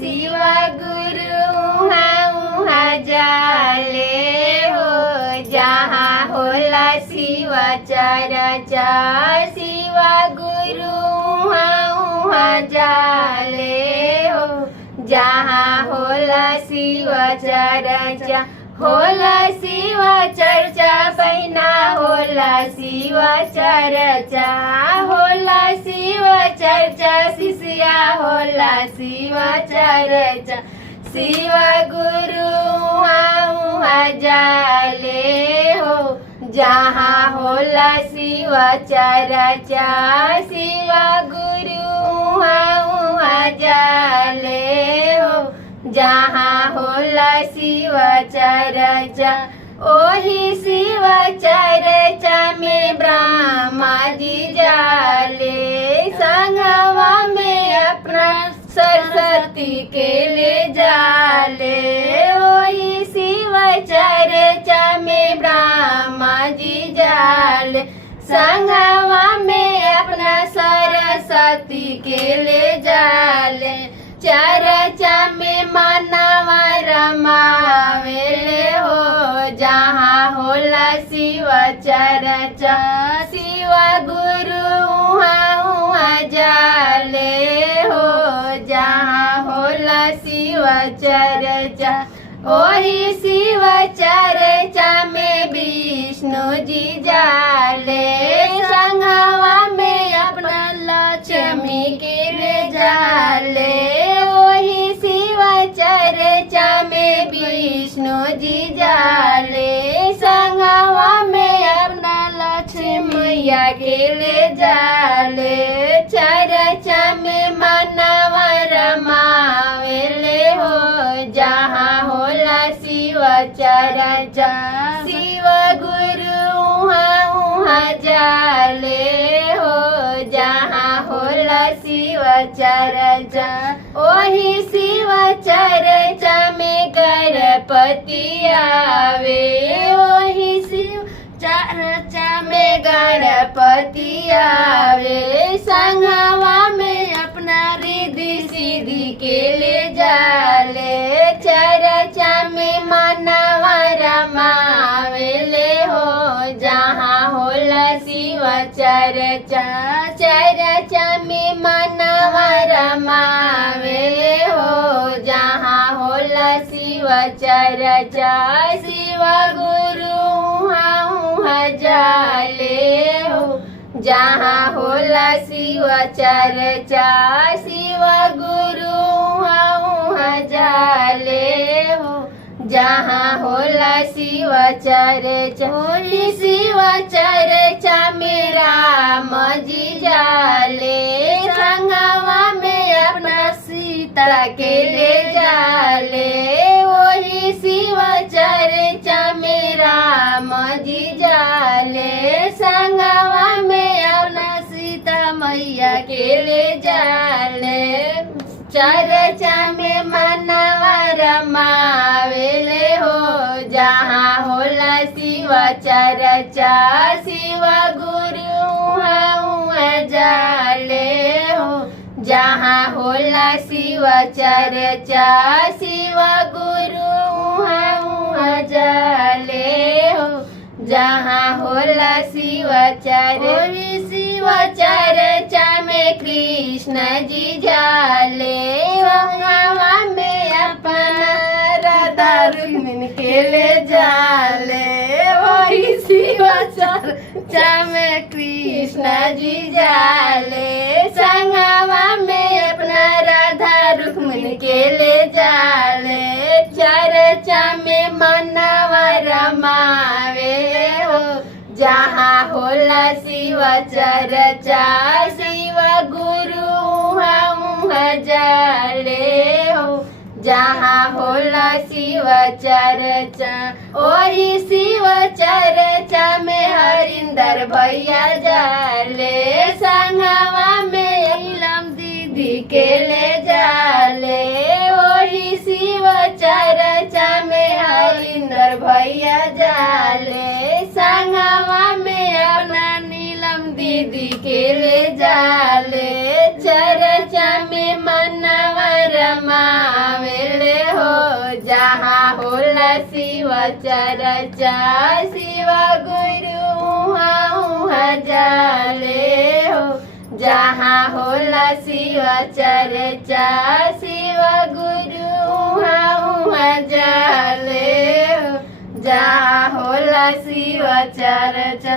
शिवा गुरु उहाँ जाले हो जहाँ होला शिवा चर्चा। शिवा गुरु उहाँ जाले हो जहाँ होला शिवा चर्चा। होला शिवा चर्चा बहिना होला शिवा चर्चा। होला शिवा चर्चा शिष्या होला शिवा चर्चा। शिवा गुरु उहाँ जाले हो जहाँ होला शिवा चर्चा। शिवा गुरु उहाँ जाले हो जहाँ होला शिवा चर्चा। ओही शिवा चर्चा में ब्रह्मा जी जाले संगवा में अपना सरस्वती के ले जाले। ओही शिवा चर्चा में ब्रह्मा जी जाले संगवा में अपना सरस्वती के ले जाले। चर्चा में मानवा रमावेले हो जहाँ होला शिवा चर्चा। शिवा गुरु उहाँ जाले हो जहाँ होला शिवा चर्चा। ओही शिवा चर्चा में विष्णु जी जाले संगवा में अपना लक्ष्मी के ले जाले। ओही शिवा चर्चा में विष्णु जी जाले संगवा में अपना लक्ष्मी मैया के ले जाले। चर्चा में मानवा रमावेले हो जहाँ होला शिवा चर्चा। शिवा गुरु उहाँ जाले हो जहाँ होला शिवा चर्चा। ओही शिवा चर्चा में गणपति आवे। ओही शिव चर्चा में गणपति आवे संगवा में अपना रिद्धि सिद्धि के ले जाले। चर्चा में मानवा रमावेले हो जहाँ होला शिवा चर्चा। चर्चा में मानवा रमावेले हो जहाँ होला शिवा चर्चा। शिवा गुरु उहाँ जाले हो जहाँ होला शिवा चर्चा। शिवा गुरु उहाँ जाले हो जहाँ होला शिवा चर्चा। होली शिवा चर्चा में राम जी जाले संगवा में अपना सीता के ले जाले। वही शिवा चर्चा में राम जी जाले संगवा में अपना सीता मैया के ले जाले। चर्चा में मानवा रमावेले हो जहाँ होला शिवा चर्चा। शिवा गुरु उहाँ जाले हो जहाँ होला शिवा चर्चा। शिवा गुरु उहाँ जाले हो जहाँ होला शिवा चर्चा। शिवा चर्चा में कृष्ण जी जाले संगवा में अपना राधा रुक्मिणी के ले जाले। वही शिवा चर्चा में कृष्ण जी जाले संगवा में अपना राधा रुक्मिणी के ले जाले। चर्चा में मानवा रमावे हो जहाँ होला शिवा चर्चा। शिवा गुरु उहाँ जाले हो जहाँ होला शिवा चर्चा। ओही शिवा चर्चा में हरिंदर भैया जाले संगवा में इलम दीदी के ले जाले। ओही शिवा चर्चा में हरिंदर भैया जाले संगवा में अपना नीलम दीदी के ले जाले। चर्चा में मनवा रमा शिव चर्चा शिव गुरु उहाँ उहाँ जाले हो जहाँ होला शिव चर्चा शिव गुरु उहाँ उहाँ जाले हो जहाँ होला शिव चर्चा।